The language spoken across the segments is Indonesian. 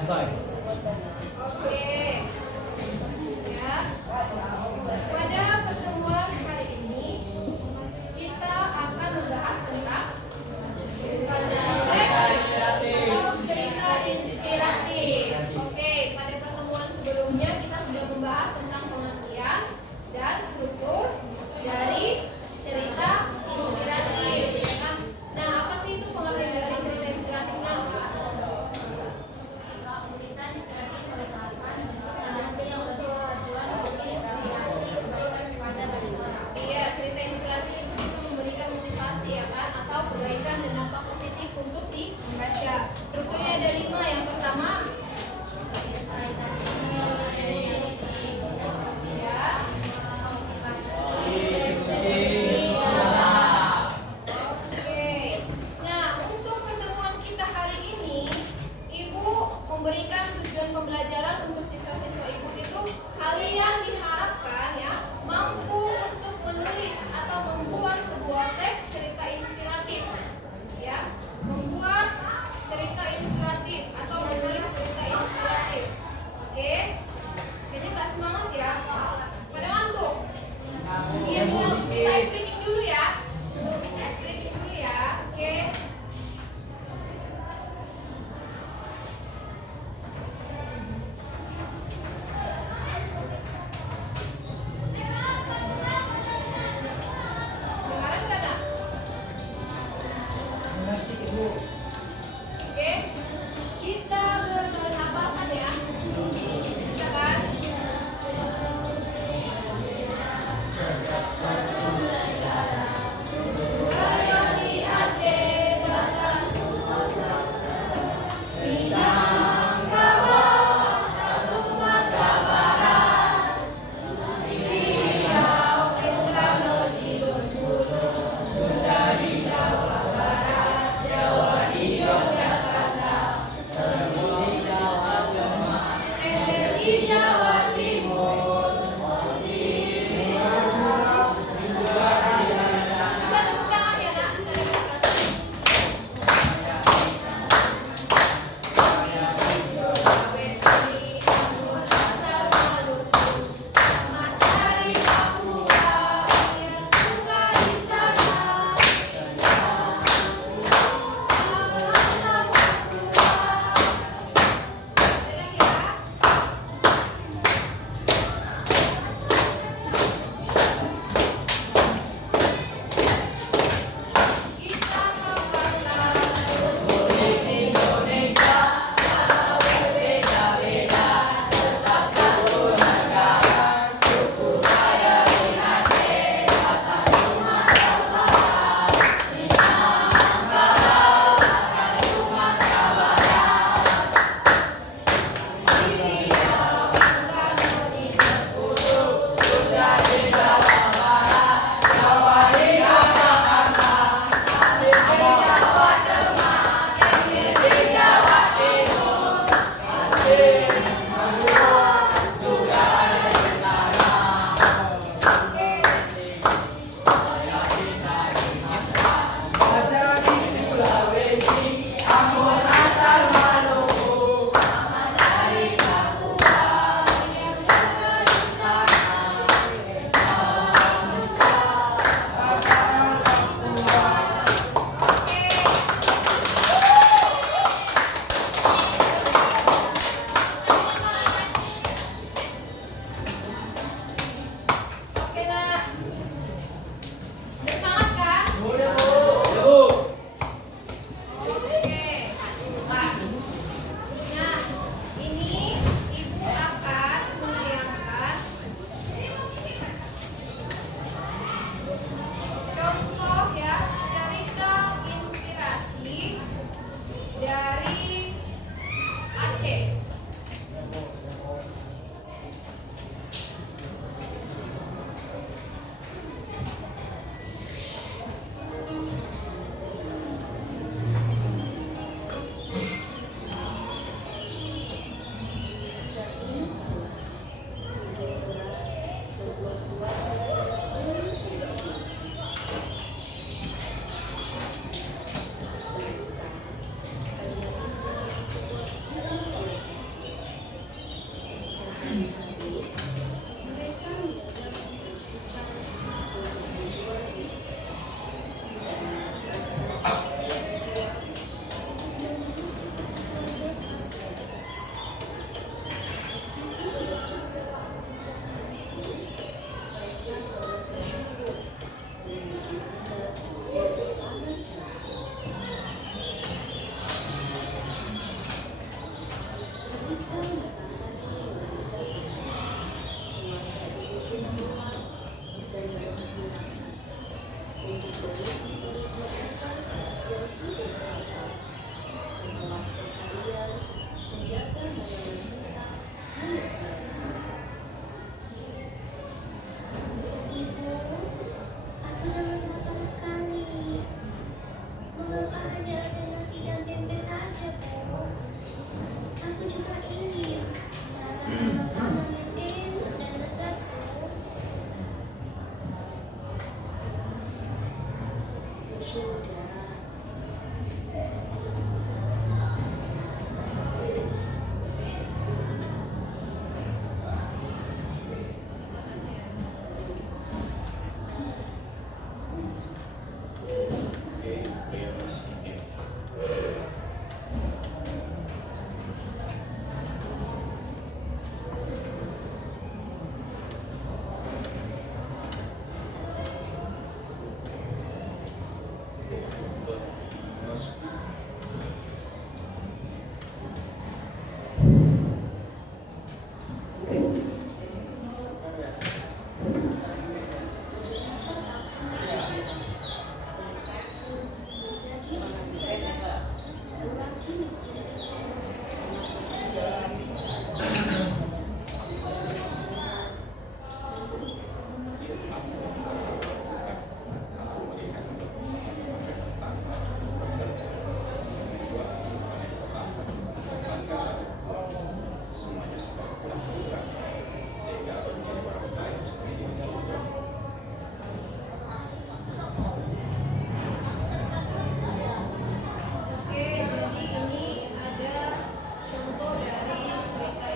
selesai. Oke. Ya. Pada pertemuan hari ini kita akan membahas tentang cerita inspiratif. Oke, pada pertemuan sebelumnya kita sudah membahas tentang pengertian dan struktur dari cerita inspiratif. Ya kan? Nah, apa sih itu pengertian dari cerita inspiratif? Iya, cerita inspirasi itu bisa memberikan motivasi ya kan, atau kebaikan dan dampak positif untuk si pembaca. Strukturnya ada 5. Yang pertama, ya. Oke. Nah, untuk pertemuan kita hari ini, Ibu memberikan tujuan pembelajaran untuk siswa-siswa Ibu itu kalian diharapkan ya mampu untuk menulis atau membuat sebuah teks cerita inspiratif. Ya, membuat cerita inspiratif atau menulis cerita inspiratif. Oke. Kayaknya nggak semangat ya. Pada ngantuk. Iya, Bu. Kita ice breaking dulu ya. Ice breaking dulu ya. Oke.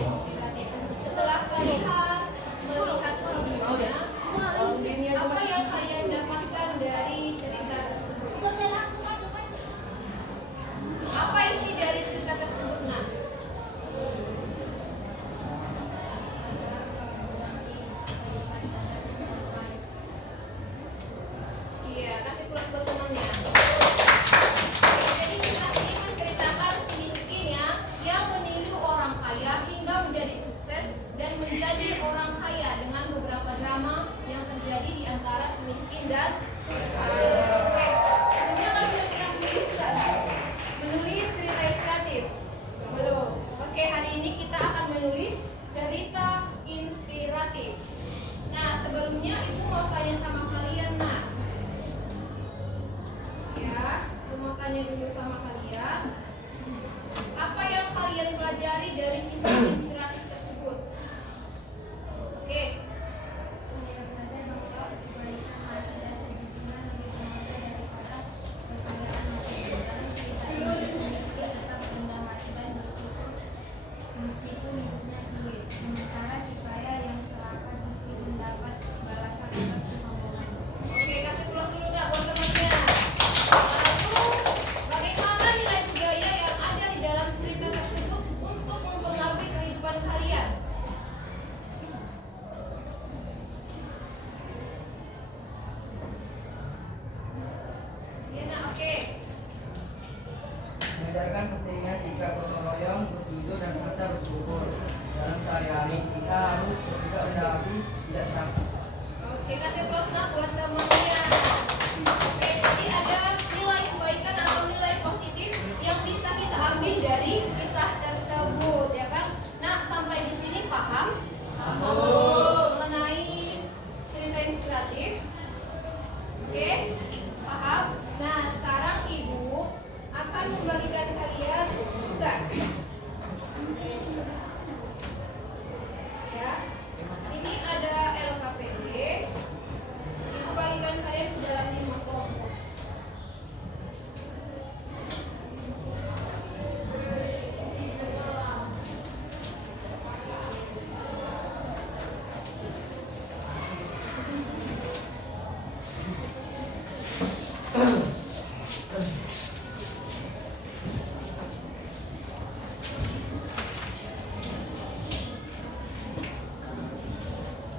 inspiratif. Setelah kalian melihat videonya, apa yang kalian dapatkan dari cerita tersebut? Apa isi dari cerita tersebut, Nak? Iya, kasih plus buat temannya. Jadi kisah ini menceritakan si miskin ya, yang meniru orang kaya hingga menjadi sukses dan menjadi orang kaya dengan beberapa drama yang terjadi di antara si miskin dan si kaya. Oke, sebelumnya kalian sudah pernah menulis nggak? Menulis cerita inspiratif? Belum. Oke, hari ini kita akan menulis cerita inspiratif. Nah, sebelumnya Ibu mau tanya sama kalian, Nah. Ya, Ibu mau tanya dulu sama kalian. Apa yang kalian pelajari dari kisah inspiratif tersebut? Oke. Meskipun hidupnya sulit, sementara si kaya yang celaka justru mendapat balasan atas kesombongan. Oke, kasih plus dulu Nak buat temannya. Lalu, bagaimana nilai budaya yang ada di dalam cerita tersebut untuk mempengaruhi kehidupan kalian? Iya Nak, oke. Mengajarkan pentingnya sikap gotong royong, berjujur dan rasa bersyukur. Dalam sehari-hari kita harus bersikap rendah hati, tidak serakah. Oke, kasih plus Nak buat temannya. Oke, jadi ada nilai kebaikan atau nilai positif yang bisa kita ambil dari kisah tersebut, ya kan? Nah, sampai di sini paham? Mengenai cerita inspiratif. Oke, paham? Nah, sekarang Ibu akan membagikan kalian tugas. Ya, ini ada LKPD. Ibu bagikan kalian ke dalam 5 kelompok.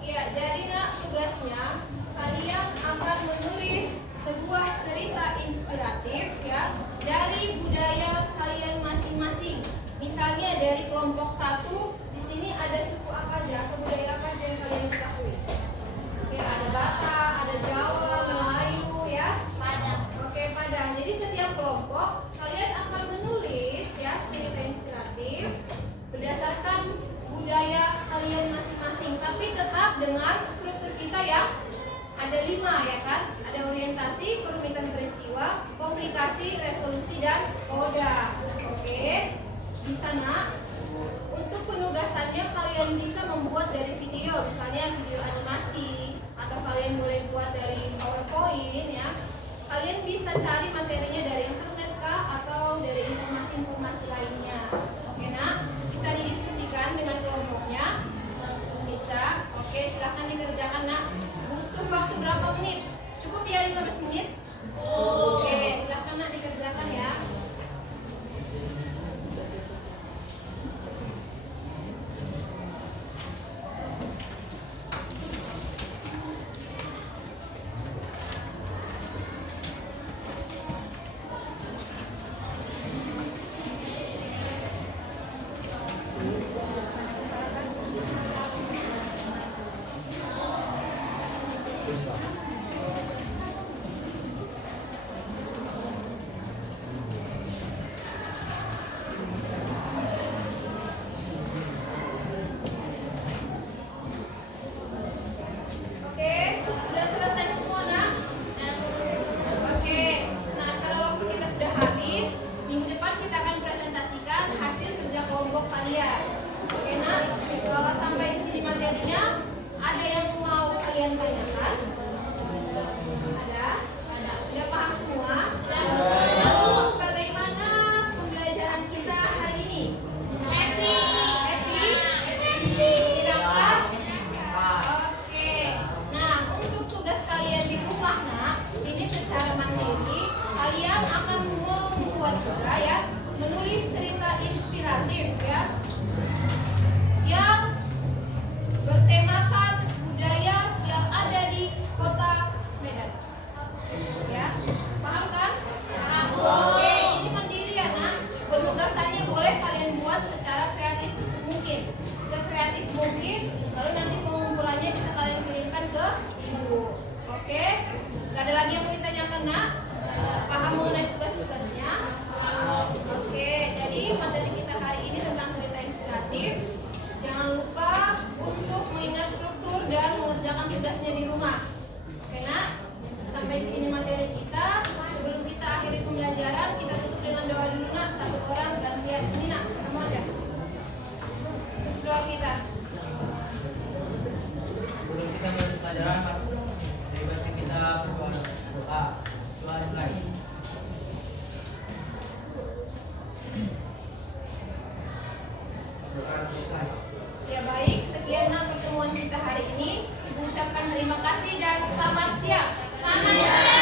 Iya, jadi Nak, tugasnya kalian akan menulis sebuah cerita inspiratif ya dari budaya kalian masing-masing. Misalnya dari kelompok 1, di sini ada suku apa aja, atau budaya apa aja yang kalian ketahui? Oke, ada Batak, ada Jawa, Melayu ya. Oke, Padang. Jadi setiap kelompok kalian akan menulis ya cerita inspiratif berdasarkan budaya kalian masing-masing, tapi tetap dengan struktur kita yang ada 5 ya kan? Ada orientasi, perumitan peristiwa, komplikasi, resolusi, dan koda. Oke, di sana untuk penugasannya kalian bisa membuat dari video, misalnya video animasi, atau kalian boleh buat dari PowerPoint ya. Kalian bisa cari materinya dari internet kah, atau dari informasi-informasi lainnya. Oke Nak, bisa didiskusikan dengan kelompoknya. Bisa. Oke, silahkan dikerjakan Nak. Butuh waktu berapa menit? Cukup ya 15 menit? Oke, silahkan Nak dikerjakan ya. Oke, sudah selesai semua Nak? Oke, nah karena waktu kita sudah habis, minggu depan kita akan presentasikan hasil kerja kelompok kalian. Oke Nak, kalau sampai di sini materinya, ada yang mau kalian tanyakan? Ada? Sudah paham semua? Lalu bagaimana pembelajaran kita hari ini? Happy? aktif. Jangan lupa untuk mengingat struktur dan mengerjakan tugasnya di rumah. Oke nak, sampai di sini materi kita. Sebelum kita akhiri pembelajaran, kita tutup dengan doa dulu nak. Satu orang gantian. Ini nak, kamu aja. Tutup doa kita. Sebelum kita menutup pelajaran, baiknya kita berdoa. Doa dimulai. Doa selesai. Ya baik, sekian nak pertemuan kita hari ini. Ibu ucapkan terima kasih dan selamat siang. Selamat siang.